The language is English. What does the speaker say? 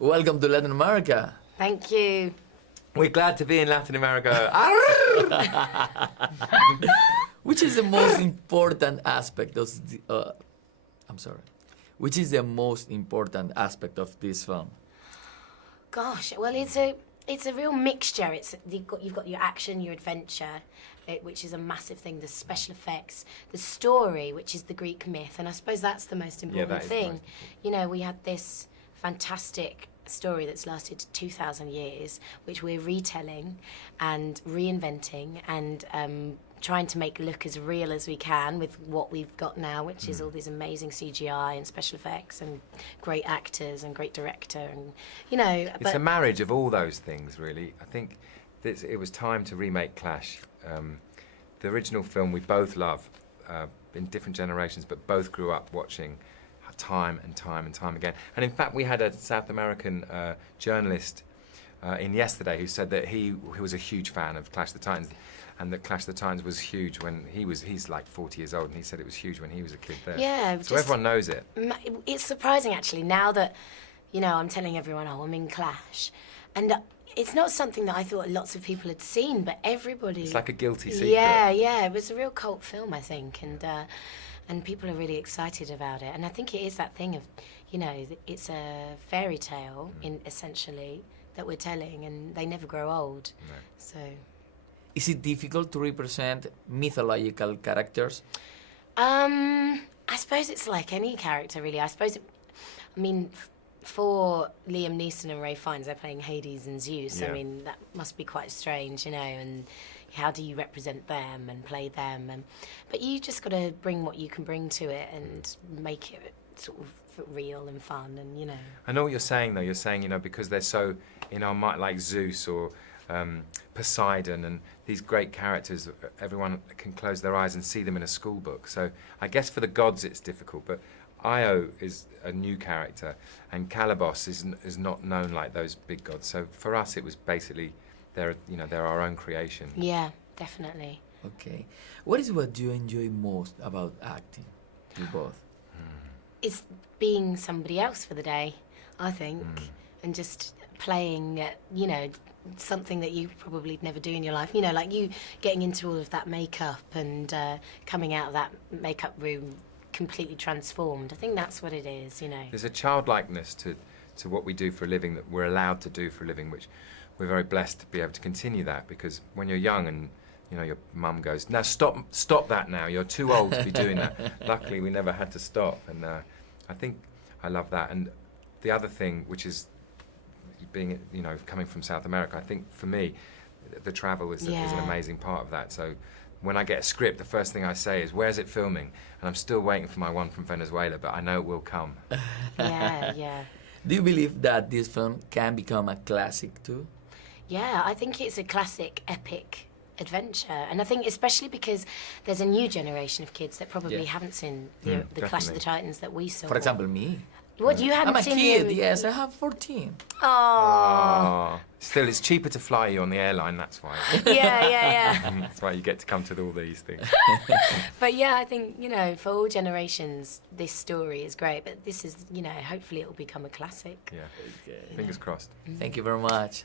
Welcome to Latin America. Thank you. We're glad to be in Latin America. Which is the most important aspect of the, Which is the most important aspect of this film? Gosh, well, it's a real mixture. You've got your action, your adventure, which is a massive thing. The special effects, the story, which is the Greek myth, and I suppose that's the most important thing. You know, we had this fantastic story that's lasted 2,000 years, which we're retelling and reinventing and trying to make look as real as we can with what we've got now, which is all these amazing CGI and special effects and great actors and great director, and you know. It's a marriage of all those things, really. I think it was time to remake Clash. The original film we both love, in different generations, but both grew up watching time and time and time again. And in fact, we had a South American journalist in yesterday who said that he was a huge fan of Clash of the Titans, and that Clash of the Titans was huge when he's like 40 years old, and he said it was huge when he was a kid there. Yeah. So everyone knows it. It's surprising, actually, now that, you know, I'm telling everyone, oh, I'm in Clash. And it's not something that I thought lots of people had seen, but everybody... It's like a guilty secret. Yeah, it was a real cult film, I think, and people are really excited about it. And I think it is that thing of, you know, it's a fairy tale, essentially, that we're telling, and they never grow old. No. So... Is it difficult to represent mythological characters? I suppose it's like any character, really. I mean, for Liam Neeson and Ray Fiennes, they're playing Hades and Zeus. Yeah. I mean, that must be quite strange, you know, and how do you represent them and play them? But you just got to bring what you can bring to it and make it sort of real and fun, and, you know. I know what you're saying, though. You're saying, you know, because they're so in our mind, like Zeus or Poseidon and these great characters, everyone can close their eyes and see them in a school book. So I guess for the gods it's difficult, but Io is a new character and Calabos is not known like those big gods. So for us it was basically, they're our own creation. Yeah, definitely. Okay. What is what you enjoy most about acting, you both? It's being somebody else for the day, I think, and just playing, you know, something that you probably never do in your life. You know, like you getting into all of that makeup and coming out of that makeup room completely transformed. I think that's what it is, you know. There's a childlikeness to what we do for a living, that we're allowed to do for a living, which we're very blessed to be able to continue that, because when you're young and, you know, your mum goes, "Now stop that now, you're too old to be doing that." Luckily we never had to stop, and I think I love that. And the other thing, which is being, you know, coming from South America, I think for me, the travel is an amazing part of that. So when I get a script, the first thing I say is, "Where's it filming?" And I'm still waiting for my one from Venezuela, but I know it will come. Yeah. Do you believe that this film can become a classic too? Yeah, I think it's a classic, epic adventure, and I think especially because there's a new generation of kids that probably haven't seen the Clash of the Titans that we saw. For example, me. What, you hadn't I'm a seen kid, yes, I have 14. Oh. Still, it's cheaper to fly you on the airline, that's why. Yeah. That's why you get to come to all these things. But yeah, I think, you know, for all generations, this story is great, but this is, you know, hopefully it will become a classic. Yeah. Okay. Fingers crossed. Thank you very much.